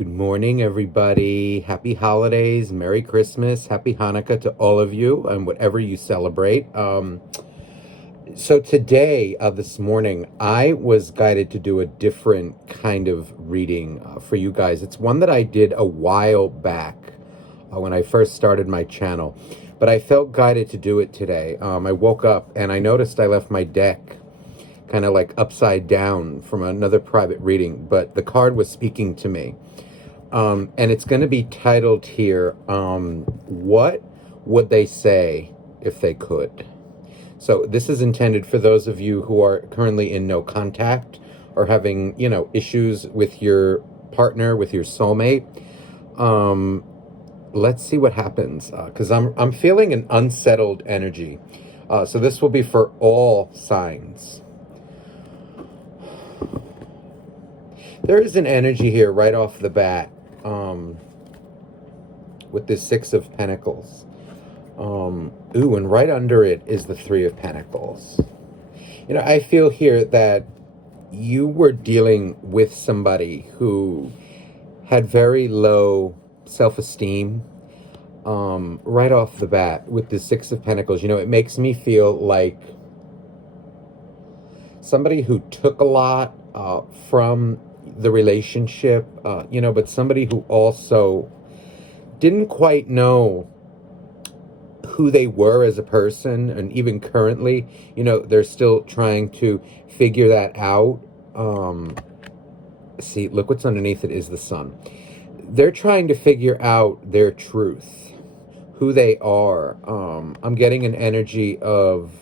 Good morning, everybody. Happy holidays, Merry Christmas, Happy Hanukkah to all of you and whatever you celebrate. So today, this morning, I was guided to do a different kind of reading for you guys. It's one that I did a while back when I first started my channel, but I felt guided to do it today. I woke up and I noticed I left my deck kind of like upside down from another private reading, but the card was speaking to me. And it's going to be titled here, What Would They Say If They Could? So this is intended for those of you who are currently in no contact or having, issues with your partner, with your soulmate. Let's see what happens, because I'm feeling an unsettled energy. So this will be for all signs. There is an energy here right off the bat, with this Six of Pentacles. And right under it is the Three of Pentacles. I feel here that you were dealing with somebody who had very low self-esteem, right off the bat with the Six of Pentacles. It makes me feel like somebody who took a lot from the relationship, but somebody who also didn't quite know who they were as a person, and even currently, they're still trying to figure that out. See, look what's underneath it is the sun. They're trying to figure out their truth, who they are. I'm getting an energy of,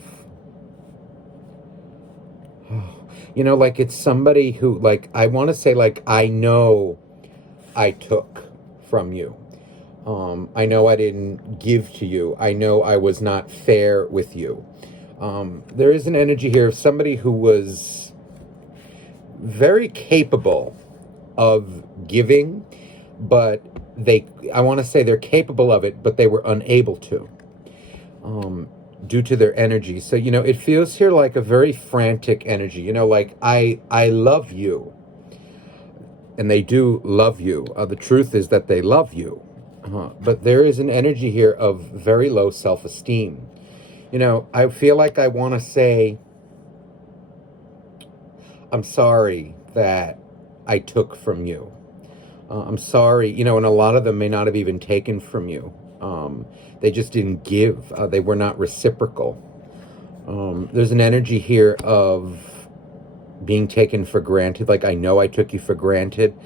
like it's somebody who, like, I want to say, like, I know I took from you. I know I didn't give to you. I know I was not fair with you. There is an energy here of somebody who was very capable of giving, but I want to say they're capable of it, but they were unable to, due to their energy. So, it feels here like a very frantic energy, like I love you, and they do love you. The truth is that they love you. But there is an energy here of very low self-esteem. I feel like I want to say, I'm sorry that I took from you. I'm sorry, and a lot of them may not have even taken from you. They just didn't give. They were not reciprocal. There's an energy here of being taken for granted. Like, I know I took you for granted.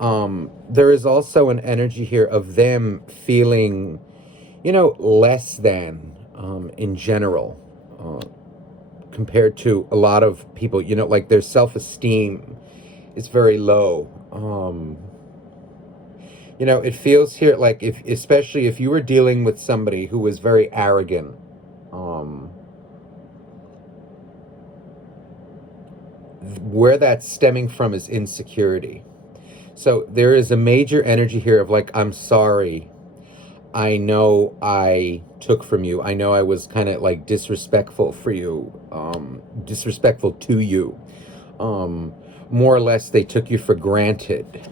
There is also an energy here of them feeling, less than, in general, compared to a lot of people, like their self-esteem is very low. It feels here like, especially if you were dealing with somebody who was very arrogant, where that's stemming from is insecurity. So there is a major energy here of like, I'm sorry. I know I took from you. I know I was kind of like disrespectful for you, disrespectful to you. More or less, they took you for granted.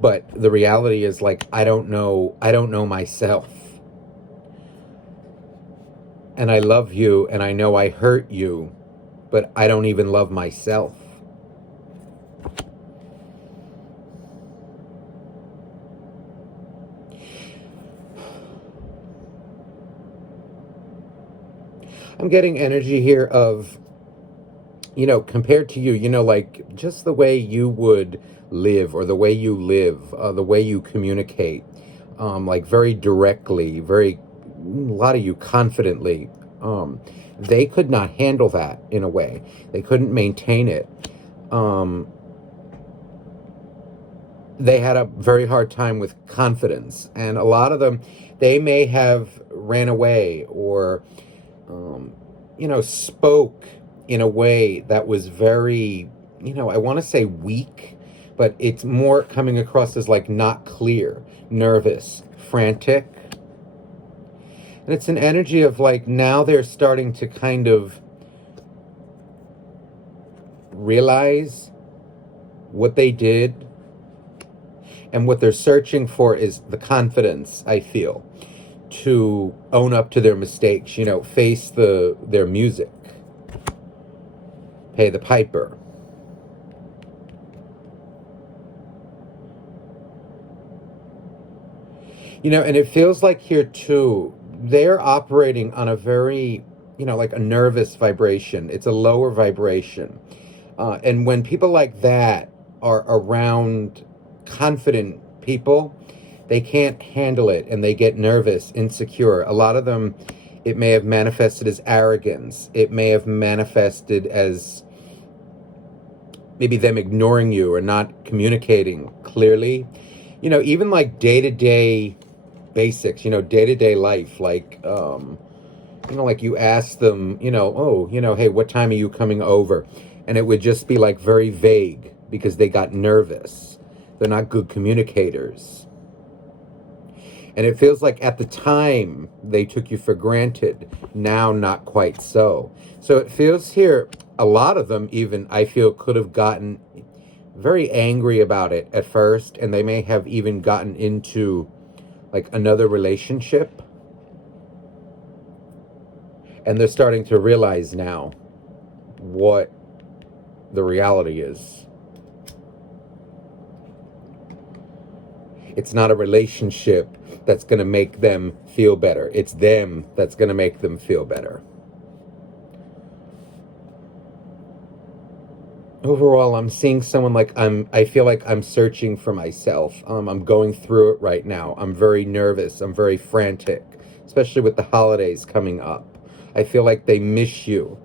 But the reality is, like, I don't know myself. And I love you, and I know I hurt you, but I don't even love myself. I'm getting energy here of, compared to you, like just the way you would live, or the way you live, the way you communicate, like very directly, a lot of you confidently. They could not handle that in a way. They couldn't maintain it. They had a very hard time with confidence, and a lot of them, they may have ran away or, spoke in a way that was very, I want to say weak, but it's more coming across as like not clear, nervous, frantic. And it's an energy of like, now they're starting to kind of realize what they did And what they're searching for is the confidence, I feel, to own up to their mistakes, face their music, pay the piper. And it feels like here too, they're operating on a very, like a nervous vibration. It's a lower vibration. And when people like that are around confident people, they can't handle it and they get nervous, insecure. A lot of them, it may have manifested as arrogance. It may have manifested as maybe them ignoring you or not communicating clearly. Even like day-to-day basics, day-to-day life, like, like you ask them, oh, hey, what time are you coming over? And it would just be like very vague because they got nervous. They're not good communicators. And it feels like at the time they took you for granted. Now, not quite so. So it feels here, a lot of them even, I feel, could have gotten very angry about it at first. And they may have even gotten into like another relationship. And they're starting to realize now what the reality is. It's not a relationship that's going to make them feel better. It's them that's going to make them feel better. Overall, I'm seeing someone like I feel like I'm searching for myself. I'm going through it right now. I'm very nervous. I'm very frantic, especially with the holidays coming up. I feel like they miss you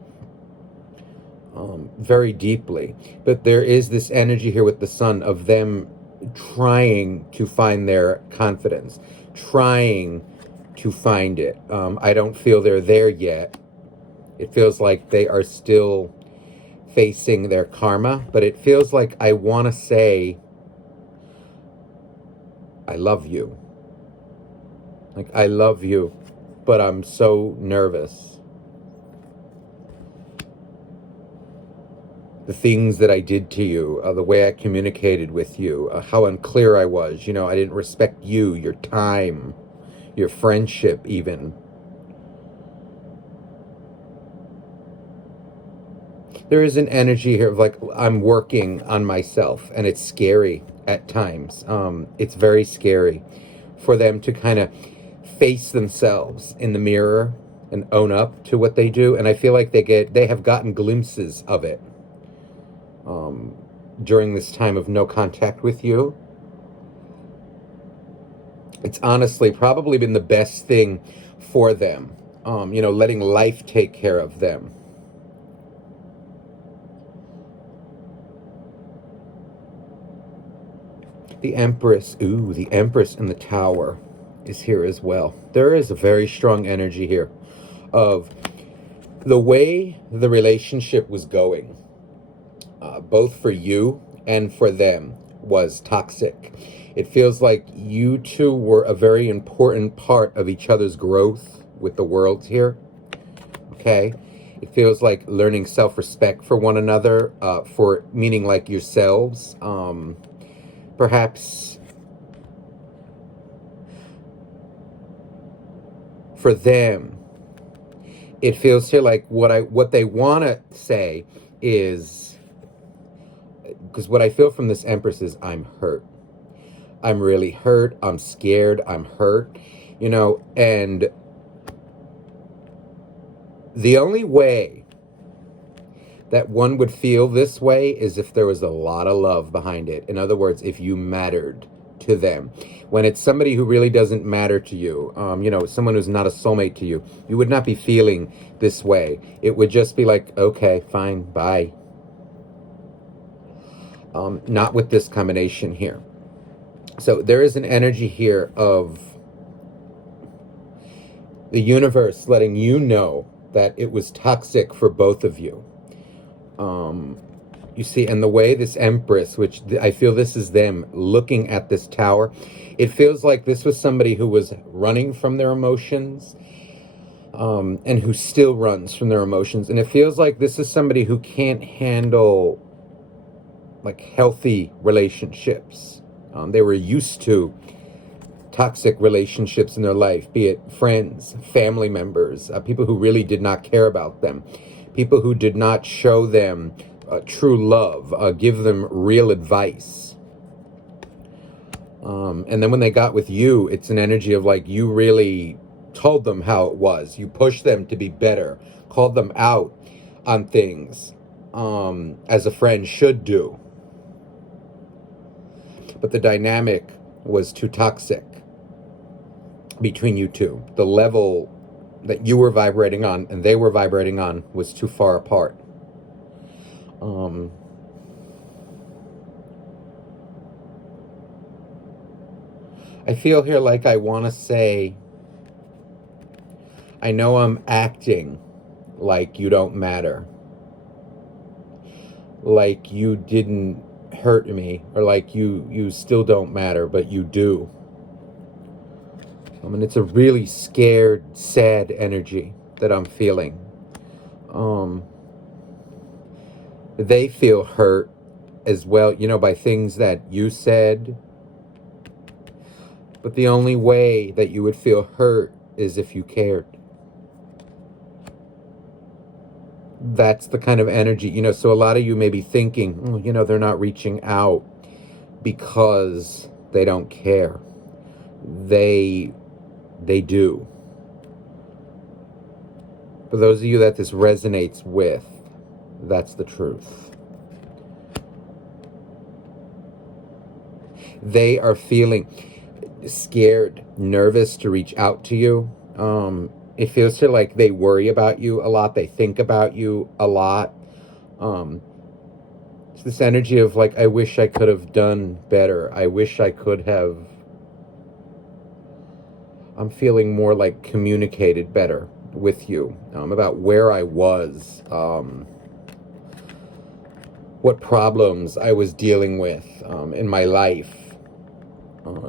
very deeply. But there is this energy here with the sun of them trying to find their confidence, trying to find it. I don't feel they're there yet. It feels like they are still facing their karma, but it feels like I want to say, I love you. Like, I love you, but I'm so nervous. The things that I did to you, the way I communicated with you, how unclear I was. I didn't respect you, your time, your friendship even. There is an energy here of like, I'm working on myself, and it's scary at times. It's very scary for them to kind of face themselves in the mirror and own up to what they do. And I feel like they have gotten glimpses of it during this time of no contact with you. It's honestly probably been the best thing for them, letting life take care of them. The Empress, the Empress in the Tower is here as well. There is a very strong energy here of the way the relationship was going, both for you and for them, was toxic. It feels like you two were a very important part of each other's growth with the worlds here. Okay? It feels like learning self-respect for one another, for meaning like yourselves. Perhaps for them, it feels here like what they want to say is, because what I feel from this Empress is, I'm hurt. I'm really hurt. I'm scared. I'm hurt. And the only way that one would feel this way is if there was a lot of love behind it. In other words, if you mattered to them. When it's somebody who really doesn't matter to you, someone who's not a soulmate to you, you would not be feeling this way. It would just be like, okay, fine, bye. Not with this combination here. So there is an energy here of the universe letting you know that it was toxic for both of you. You see, and the way this Empress, which I feel this is them looking at this tower, it feels like this was somebody who was running from their emotions, and who still runs from their emotions. And it feels like this is somebody who can't handle like healthy relationships. They were used to toxic relationships in their life, be it friends, family members, people who really did not care about them, people who did not show them true love, give them real advice. And then when they got with you, it's an energy of like you really told them how it was. You pushed them to be better, called them out on things, as a friend should do. But the dynamic was too toxic between you two. The level that you were vibrating on and they were vibrating on was too far apart. I feel here like I want to say, I know I'm acting like you don't matter, like you didn't hurt me, or like you still don't matter, but you do. I mean, it's a really scared, sad energy that I'm feeling. They feel hurt as well, by things that you said. But the only way that you would feel hurt is if you cared. That's the kind of energy, so a lot of you may be thinking, they're not reaching out because they don't care. They do. For those of you that this resonates with, that's the truth. They are feeling scared, nervous to reach out to you. It feels to like they worry about you a lot. They think about you a lot. It's this energy of like, I wish I could have done better. I wish I could have. I'm feeling more like communicated better with you about where I was, what problems I was dealing with in my life,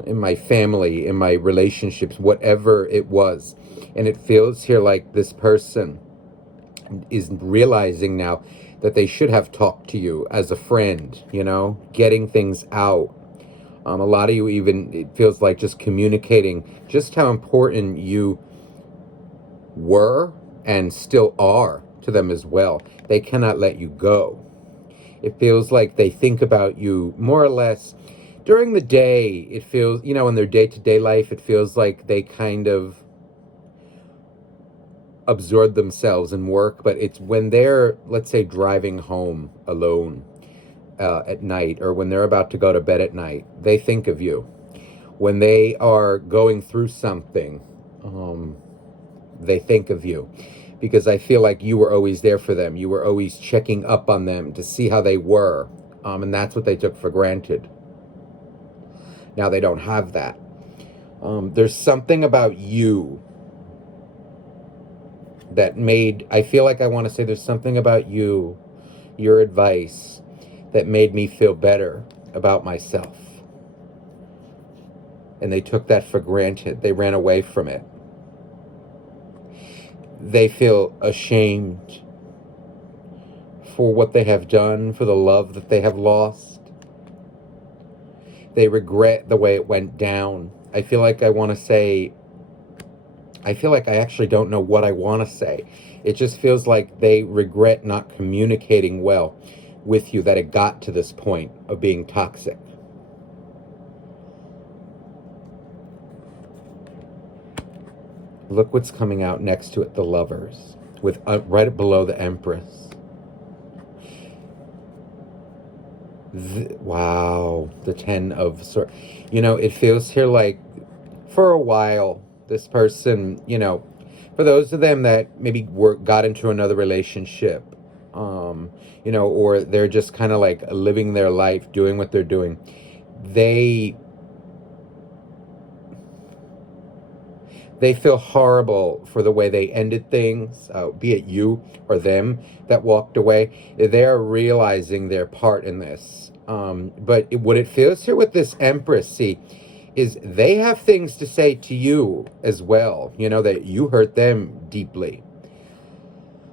in my family, in my relationships, whatever it was. And it feels here like this person is realizing now that they should have talked to you as a friend, getting things out. A lot of you even, it feels like just communicating just how important you were and still are to them as well. They cannot let you go. It feels like they think about you more or less during the day. It feels, in their day-to-day life, it feels like they kind of absorb themselves in work, but it's when they're, let's say, driving home alone at night, or when they're about to go to bed at night, they think of you. When they are going through something, they think of you, because I feel like you were always there for them. You were always checking up on them to see how they were, and that's what they took for granted. Now they don't have that. There's something about you that I feel like I want to say there's something about you, your advice, that made me feel better about myself. And they took that for granted. They ran away from it. They feel ashamed for what they have done, for the love that they have lost. They regret the way it went down. I feel like I want to say, I feel like I actually don't know what I want to say. It just feels like they regret not communicating well with you, that it got to this point of being toxic. Look what's coming out next to it, the Lovers, with right below the Empress. Wow, the Ten of Swords. It feels here like for a while, this person, for those of them that maybe got into another relationship, or they're just kind of like living their life, doing what they're doing, they feel horrible for the way they ended things, be it you or them that walked away. They're realizing their part in this. But what it feels here with this Empress, see, is they have things to say to you as well, that you hurt them deeply.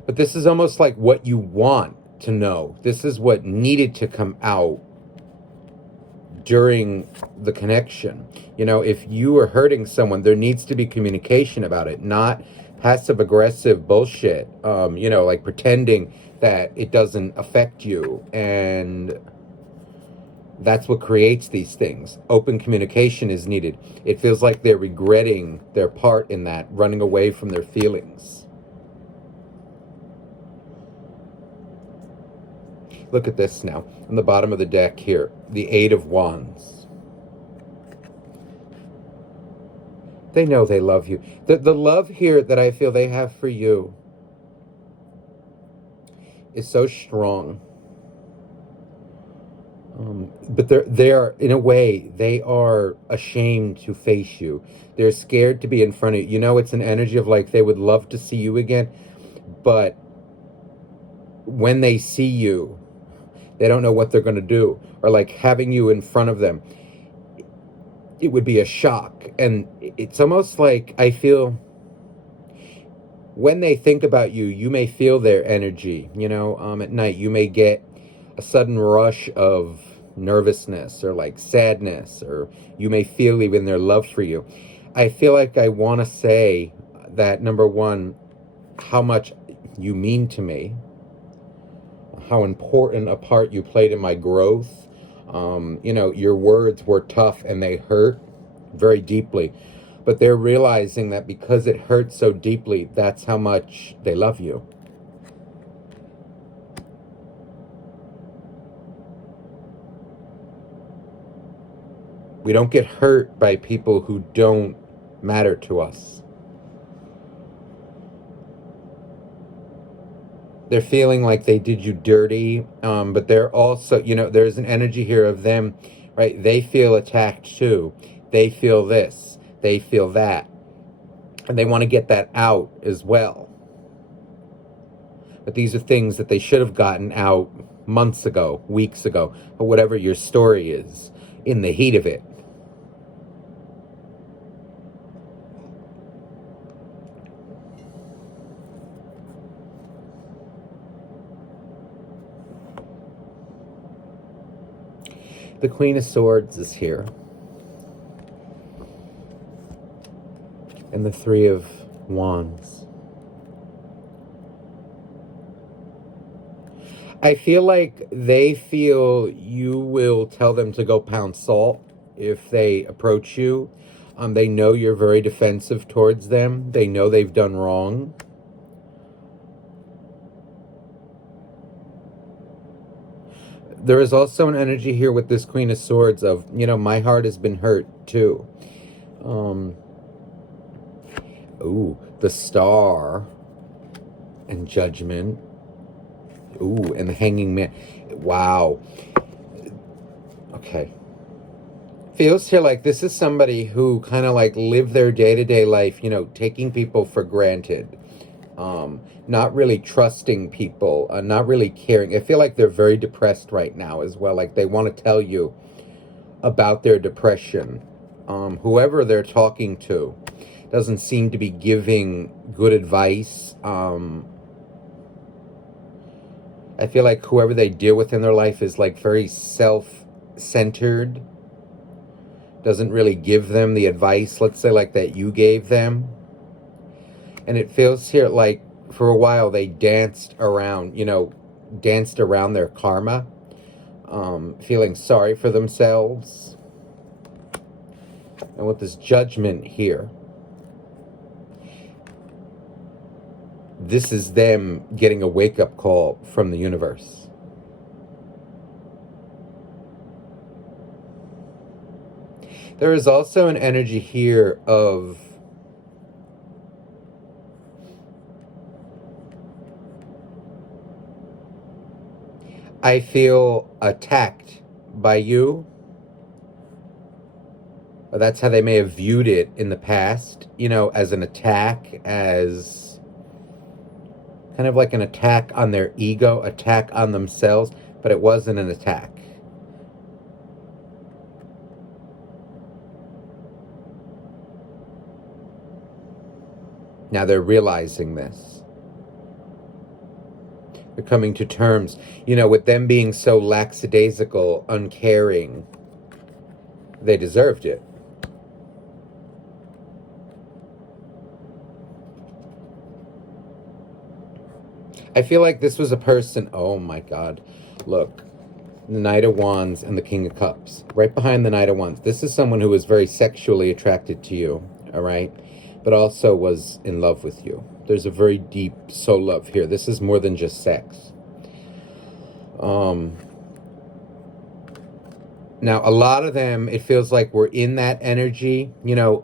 But this is almost like what you want to know. This is what needed to come out during the connection. You know, if you are hurting someone, there needs to be communication about it, not passive aggressive bullshit, you know, like pretending that it doesn't affect you. And that's what creates these things. Open communication is needed. It feels like they're regretting their part in that, running away from their feelings. Look at this now, on the bottom of the deck here, the Eight of Wands. They know they love you. The love here that I feel they have for you is so strong. But they are, in a way, they are ashamed to face you. They're scared to be in front of you. You know, it's an energy of like they would love to see you again, but when they see you, they don't know what they're going to do. Or like having you in front of them, it would be a shock. And it's almost like I feel when they think about you, you may feel their energy. You know, at night you may get a sudden rush of nervousness or like sadness, or you may feel even their love for you. I feel like I want to say that, number one, how much you mean to me, how important a part you played in my growth. You know, your words were tough and they hurt very deeply, but they're realizing that because it hurts so deeply, that's how much they love you. We don't get hurt by people who don't matter to us. They're feeling like they did you dirty, but they're also, you know, there's an energy here of them, right? They feel attacked too. They feel this, they feel that, and they want to get that out as well. But these are things that they should have gotten out months ago, weeks ago, or whatever your story is, in the heat of it. The Queen of Swords is here. And the Three of Wands. I feel like they feel you will tell them to go pound salt if they approach you. They know you're very defensive towards them. They know they've done wrong. There is also an energy here with this Queen of Swords of, you know, my heart has been hurt too. Ooh, the Star and Judgment. Ooh, and the Hanging Man. Wow. Okay. Feels here like this is somebody who kind of like lived their day-to-day life, you know, taking people for granted. Not really trusting people, not really caring. I feel like they're very depressed right now as well. Like they want to tell you about their depression. Whoever they're talking to doesn't seem to be giving good advice. I feel like whoever they deal with in their life is like very self-centered. Doesn't really give them the advice, let's say, like that you gave them. And it feels here like for a while they danced around, you know, danced around their karma, feeling sorry for themselves. And with this Judgment here, this is them getting a wake-up call from the universe. There is also an energy here of I feel attacked by you. That's how they may have viewed it in the past, you know, as an attack, as kind of like an attack on their ego, attack on themselves, but it wasn't an attack. Now they're realizing this. They're coming to terms, you know, with them being so lackadaisical, uncaring. they deserved it. I feel like this was a person, oh my God, look, the Knight of Wands and the King of Cups. Right behind the Knight of Wands. This is someone who was very sexually attracted to you, all right? But also was in love with you. There's a very deep soul love here. This is more than just sex. Now, a lot of them, it feels like we're in that energy,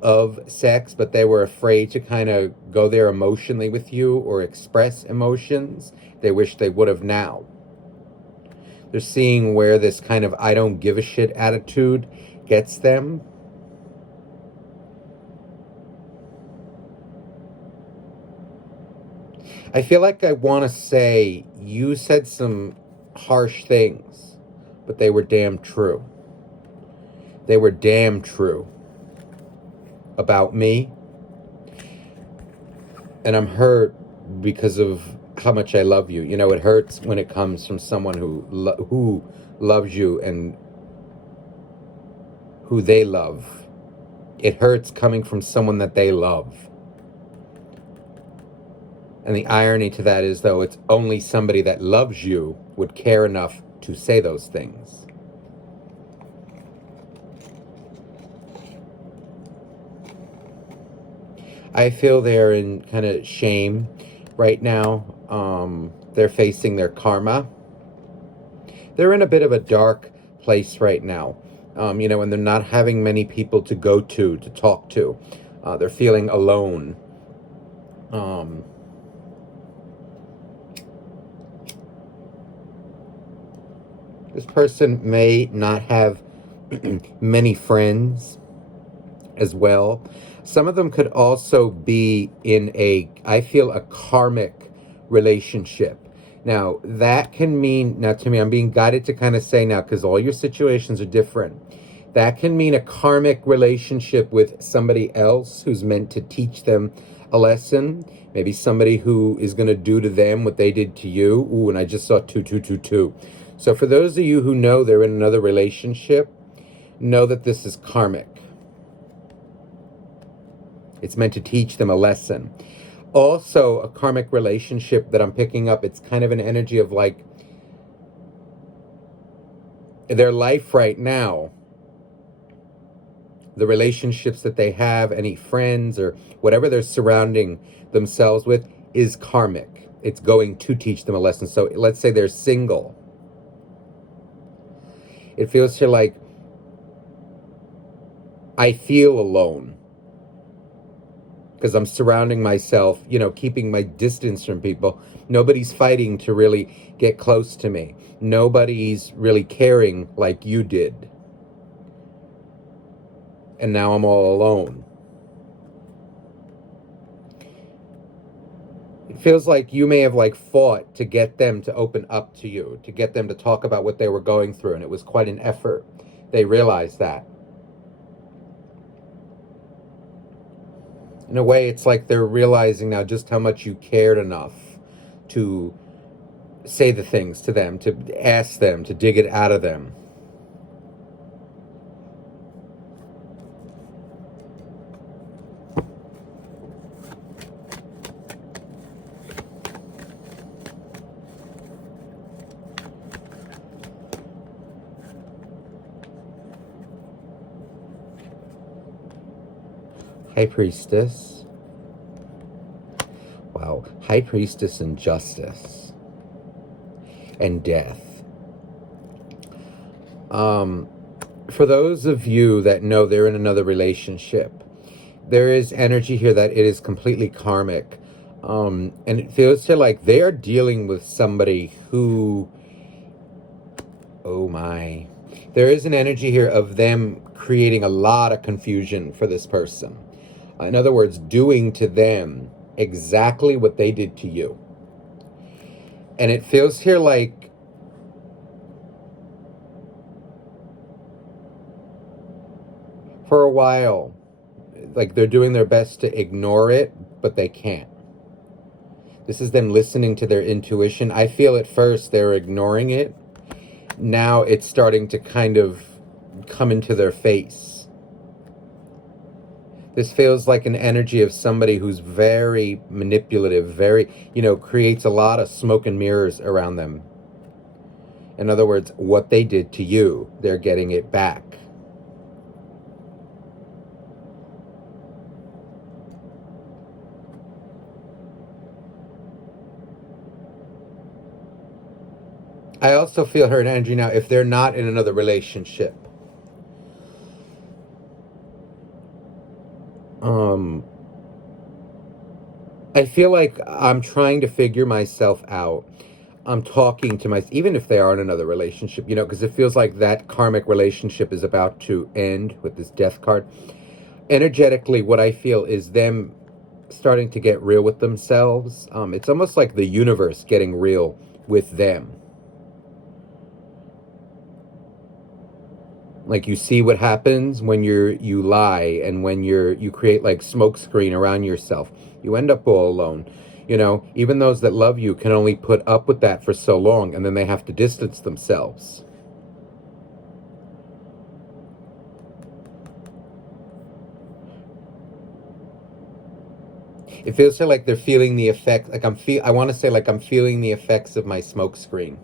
of sex, but they were afraid to kind of go there emotionally with you or express emotions. They wish they would have now. They're seeing where this kind of I don't give a shit attitude gets them. I feel like I want to say you said some harsh things, but they were damn true. They were damn true about me. And I'm hurt because of how much I love you. It hurts when it comes from someone who loves you and who they love. It hurts coming from someone that they love. And the irony to that is, though, it's only somebody that loves you would care enough to say those things. I feel they're in kind of shame right now. They're facing their karma. They're in a bit of a dark place right now, and they're not having many people to go to talk to. They're feeling alone. This person may not have many friends as well. Some of them could also be in I feel, a karmic relationship. Now, that can mean, now to me, I'm being guided to kind of say now, because all your situations are different. That can mean a karmic relationship with somebody else who's meant to teach them a lesson. Maybe somebody who is going to do to them what they did to you. Ooh, and I just saw 2222. So for those of you who know they're in another relationship, know that this is karmic. It's meant to teach them a lesson. Also, a karmic relationship that I'm picking up, it's kind of an energy of like their life right now, the relationships that they have, any friends or whatever they're surrounding themselves with is karmic. It's going to teach them a lesson. So let's say they're single. It feels here like I feel alone because I'm surrounding myself, keeping my distance from people. Nobody's fighting to really get close to me. Nobody's really caring like you did. And now I'm all alone. It feels like you may have fought to get them to open up to you, to get them to talk about what they were going through, and it was quite an effort. They realized that. In a way, it's like they're realizing now just how much you cared enough to say the things to them, to ask them, to dig it out of them. High Priestess. Wow. High Priestess and Justice. And Death. For those of you that know they're in another relationship, there is energy here that it is completely karmic. And it feels to like they are dealing with somebody who, oh my, there is an energy here of them creating a lot of confusion for this person. In other words, doing to them exactly what they did to you. And it feels here like for a while, like they're doing their best to ignore it, but they can't. This is them listening to their intuition. I feel at first they're ignoring it. Now it's starting to kind of come into their face. This feels like an energy of somebody who's very manipulative, very, creates a lot of smoke and mirrors around them. In other words, what they did to you, they're getting it back. I also feel her energy now if they're not in another relationship. I feel like I'm trying to figure myself out. I'm talking to even if they are in another relationship, because it feels like that karmic relationship is about to end with this death card. Energetically, what I feel is them starting to get real with themselves. It's almost like the universe getting real with them. Like, you see what happens when you lie, and when you create like smoke screen around yourself. You end up all alone. Even those that love you can only put up with that for so long, and then they have to distance themselves. It feels like they're feeling the effect. Like I want to say like I'm feeling the effects of my smoke screen.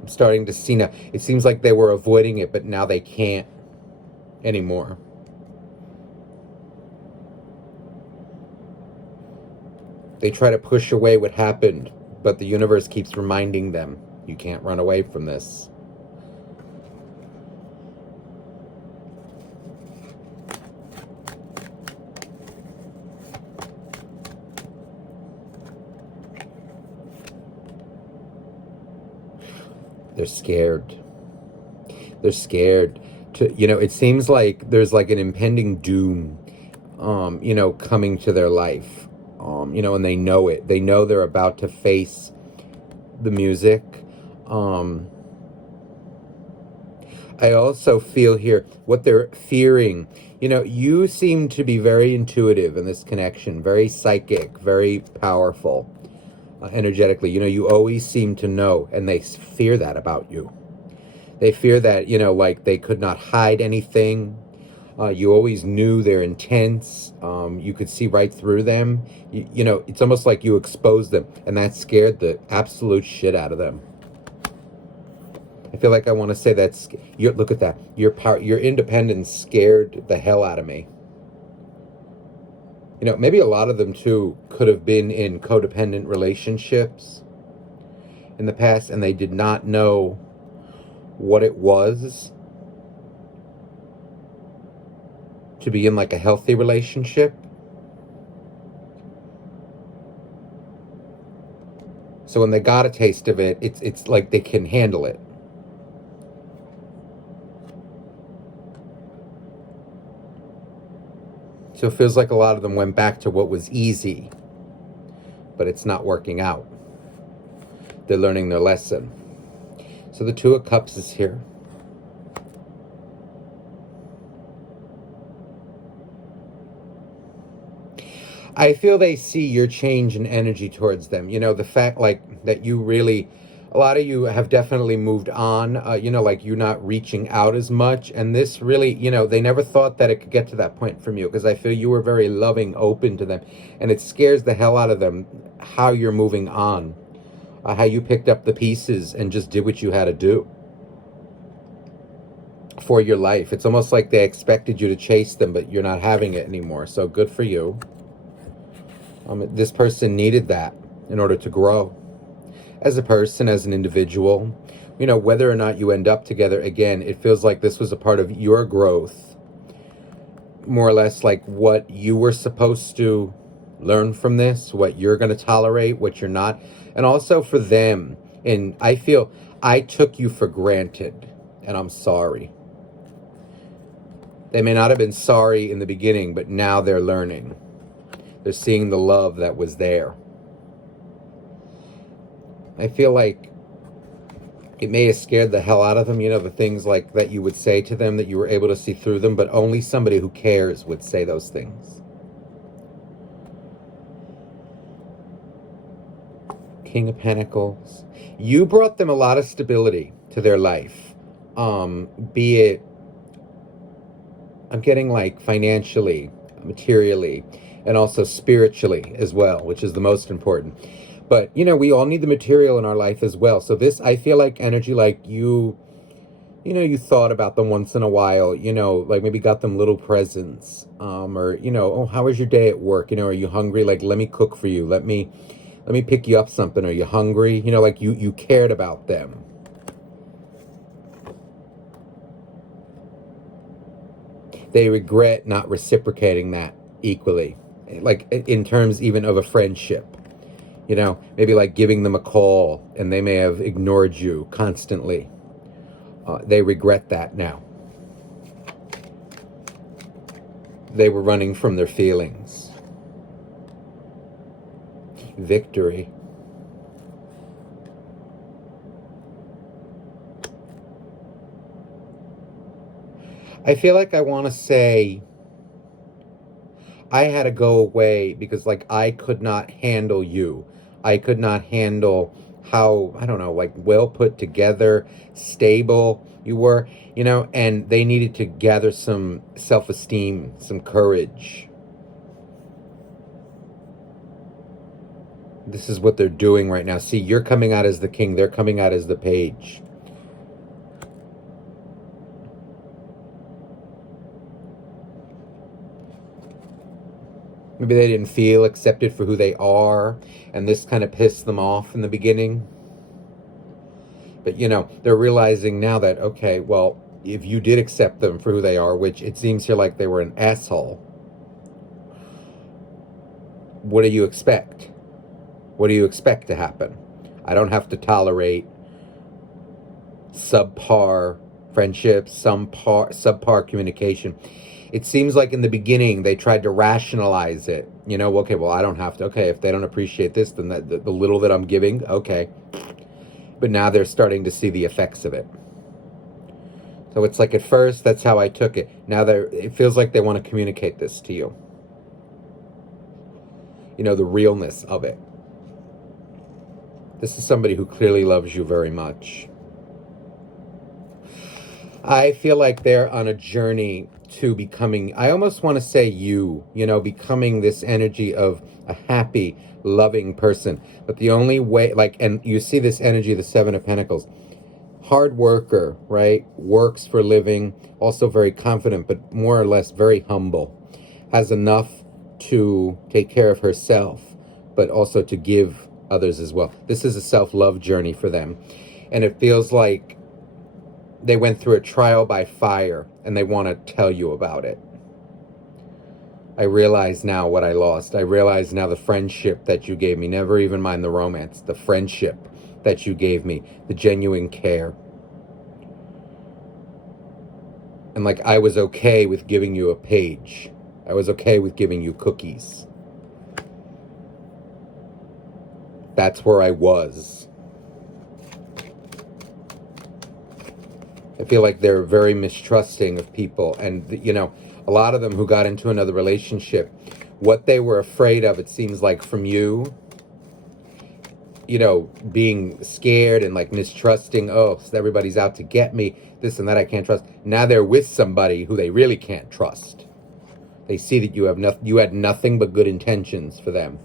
I'm starting to see now. It seems like they were avoiding it, but now they can't anymore. They try to push away what happened, but the universe keeps reminding them, you can't run away from this. They're scared. They're scared. It seems like there's like an impending doom, coming to their life. And they know it. They know they're about to face the music. I also feel here what they're fearing. You seem to be very intuitive in this connection, very psychic, very powerful. Energetically, you always seem to know, and they fear that about you. They fear that, like they could not hide anything. You always knew their intents. You could see right through them. It's almost like you exposed them, and that scared the absolute shit out of them. I feel like I want to say look at that. Your independence scared the hell out of me. Maybe a lot of them too could have been in codependent relationships in the past, and they did not know what it was to be in like a healthy relationship. So when they got a taste of it, it's like they can handle it. So it feels like a lot of them went back to what was easy, but it's not working out. They're learning their lesson. So the Two of Cups is here. I feel they see your change in energy towards them. The fact like that you really, a lot of you have definitely moved on, like you're not reaching out as much. And this really, they never thought that it could get to that point from you, because I feel you were very loving, open to them. And it scares the hell out of them how you're moving on, how you picked up the pieces and just did what you had to do for your life. It's almost like they expected you to chase them, but you're not having it anymore. So good for you. This person needed that in order to grow as a person, as an individual. Whether or not you end up together again, it feels like this was a part of your growth, more or less like what you were supposed to learn from this, what you're going to tolerate, what you're not, and also for them. And I feel I took you for granted, and I'm sorry. They may not have been sorry in the beginning, but now they're learning. They're seeing the love that was there. I feel like it may have scared the hell out of them, the things like that you would say to them, that you were able to see through them, but only somebody who cares would say those things. King of Pentacles. You brought them a lot of stability to their life. Be it, I'm getting like financially, materially, and also spiritually as well, which is the most important. But, you know, we all need the material in our life as well. So this, I feel like energy, like you know, you thought about them once in a while, you know, like maybe got them little presents, or, you know, oh, how was your day at work? You know, are you hungry? Like, let me cook for you. Let me pick you up something. Are you hungry? You know, like you cared about them. They regret not reciprocating that equally, like in terms even of a friendship. You know, maybe like giving them a call and they may have ignored you constantly. They regret that now. They were running from their feelings. Victory. I feel like I want to say I had to go away because, like, I could not handle you. I could not handle how, I don't know, like, well put together, stable you were, you know, and they needed to gather some self-esteem, some courage. This is what they're doing right now. See, you're coming out as the king. They're coming out as the page. Maybe they didn't feel accepted for who they are, and this kind of pissed them off in the beginning. But, you know, they're realizing now that, okay, well, if you did accept them for who they are, which it seems here like they were an asshole, what do you expect? What do you expect to happen? I don't have to tolerate subpar friendships, subpar communication. It seems like in the beginning they tried to rationalize it. You know, okay, well, I don't have to. Okay, if they don't appreciate this, then the little that I'm giving, okay. But now they're starting to see the effects of it. So it's like at first, that's how I took it. Now it feels like they want to communicate this to you. You know, the realness of it. This is somebody who clearly loves you very much. I feel like they're on a journey to becoming, I almost want to say you know, becoming this energy of a happy, loving person. But the only way, like, and you see this energy, the Seven of Pentacles, hard worker, right? Works for living, also very confident, but more or less very humble. Has enough to take care of herself, but also to give others as well. This is a self-love journey for them. And it feels like they went through a trial by fire and they want to tell you about it. I realize now what I lost. I realize now the friendship that you gave me, never even mind the romance, the friendship that you gave me, the genuine care. And like, I was okay with giving you a page. I was okay with giving you cookies. That's where I was. I feel like they're very mistrusting of people. And, you know, a lot of them who got into another relationship, what they were afraid of, it seems like, from you, you know, being scared and like mistrusting, oh, everybody's out to get me, this and that, I can't trust. Now they're with somebody who they really can't trust. They see that you had nothing but good intentions for them.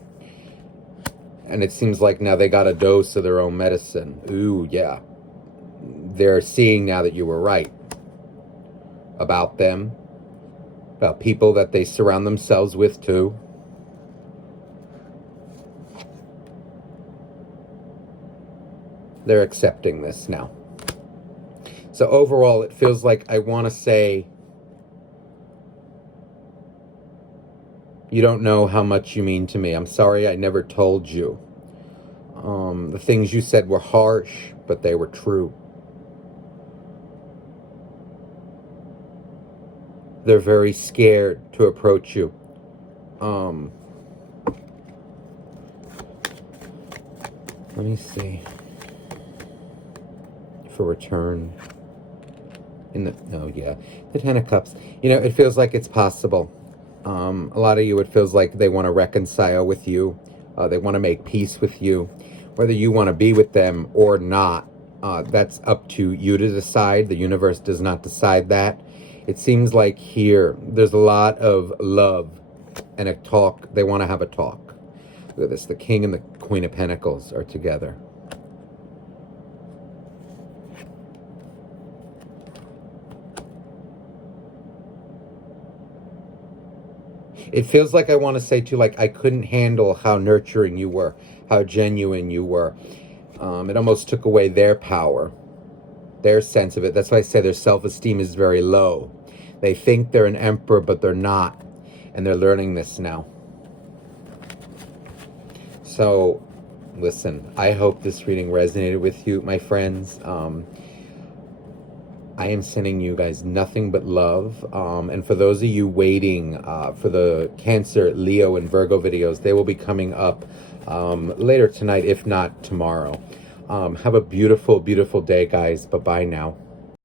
And it seems like now they got a dose of their own medicine. Ooh, yeah. They're seeing now that you were right about them, about people that they surround themselves with too. They're accepting this now. So overall, it feels like I want to say, you don't know how much you mean to me. I'm sorry I never told you. The things you said were harsh, but they were true. They're very scared to approach you. Let me see. For return. The Ten of Cups. You know, it feels like it's possible. A lot of you, it feels like they want to reconcile with you. They want to make peace with you. Whether you want to be with them or not, that's up to you to decide. The universe does not decide that. It seems like here, there's a lot of love and a talk. They want to have a talk. Look at this. The King and the Queen of Pentacles are together. It feels like I want to say to you, like, I couldn't handle how nurturing you were, how genuine you were. It almost took away their power, their sense of it. That's why I say their self-esteem is very low. They think they're an emperor, but they're not. And they're learning this now. So, listen, I hope this reading resonated with you, my friends. I am sending you guys nothing but love. And for those of you waiting for the Cancer, Leo, and Virgo videos, they will be coming up later tonight, if not tomorrow. Have a beautiful, beautiful day, guys. Bye-bye now.